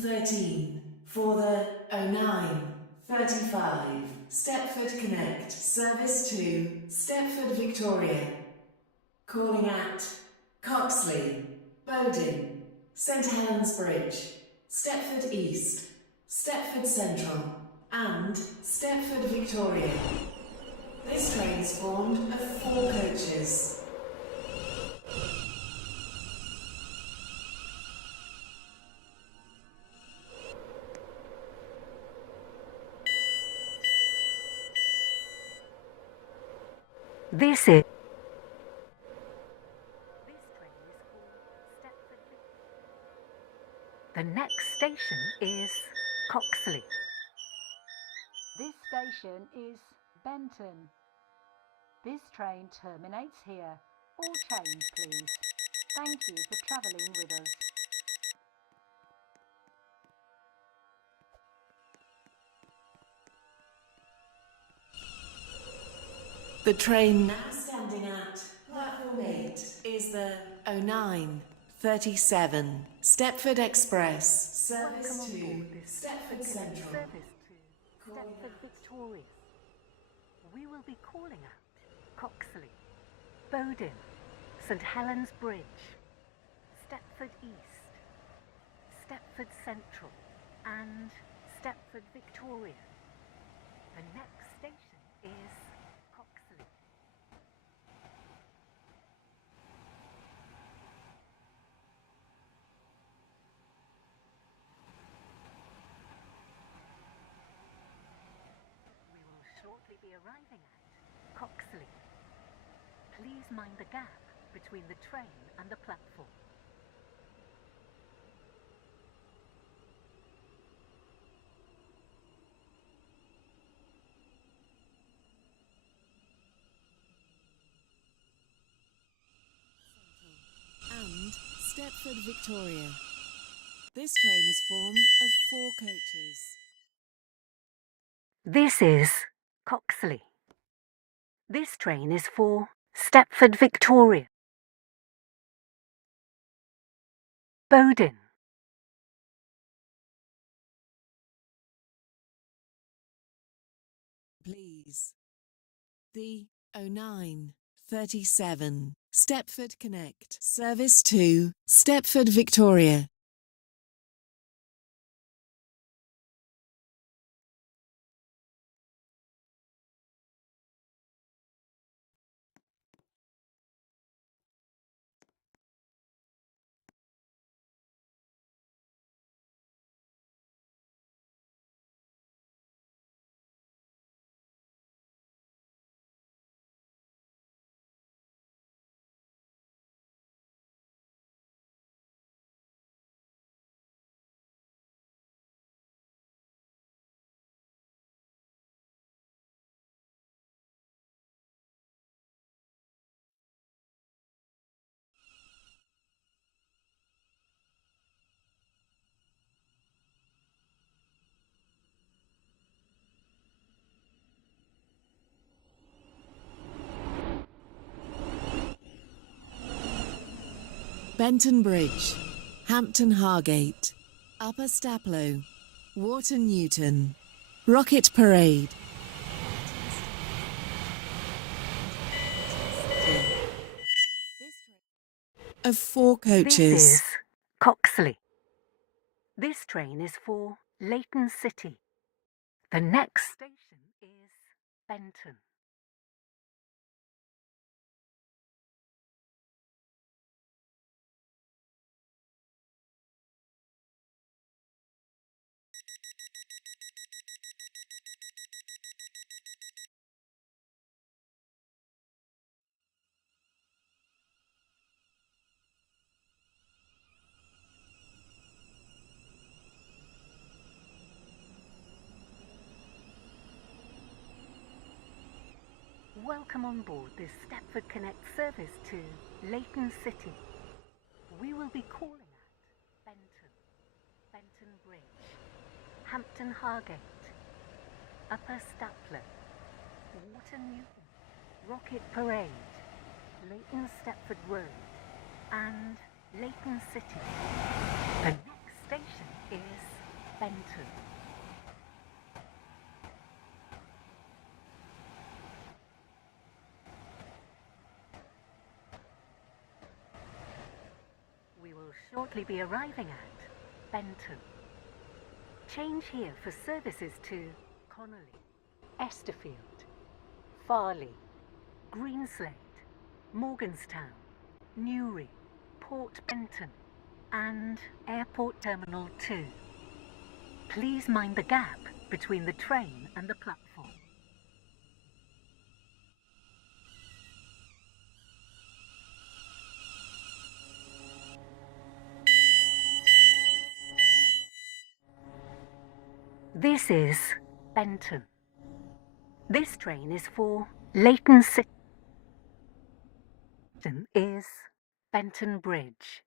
13 for the 09:35 Stepford Connect service to Stepford Victoria. Calling at Coxly, Bowden, St Helens Bridge, Stepford East, Stepford Central and Stepford Victoria. This train is formed of 4 coaches. This train is for Stepford. The next station is Coxly. This station is Benton. This train terminates here. All change, please. Thank you for travelling with us. The train now standing at platform 8 is the 09:37 Stepford Express service to Stepford Central. Service to Stepford Victoria. We will be calling at Coxly, Bowden, St Helens Bridge, Stepford East, Stepford Central and Stepford Victoria. The next station is Coxly. We will shortly be arriving at Coxly. Please mind the gap between the train and the platform. And Stepford Victoria. This train is formed of 4 coaches. This is Coxly. This train is for Stepford Victoria. Bowden. Please. The 09:37 Stepford Connect service to Stepford Victoria. Benton Bridge, Hampton Hargate, Upper Staplow, Wharton Newton, Rocket Parade. Of 4 coaches. This is Coxly. This train is for Leighton City. The next station is Benton. Welcome on board this Stepford Connect service to Leighton City. We will be calling at Benton Bridge, Hampton Hargate, Upper Staplow, Wharton Newton, Rocket Parade, Leighton Stepford Road and Leighton City. The next station is shortly be arriving at Benton. Change here for services to Connolly, Esterfield, Farley, Greenslade, Morganstown, Newry, Port Benton, and Airport Terminal 2. Please mind the gap between the train and the platform. This is Benton. This train is for Leighton City. Is Benton Bridge.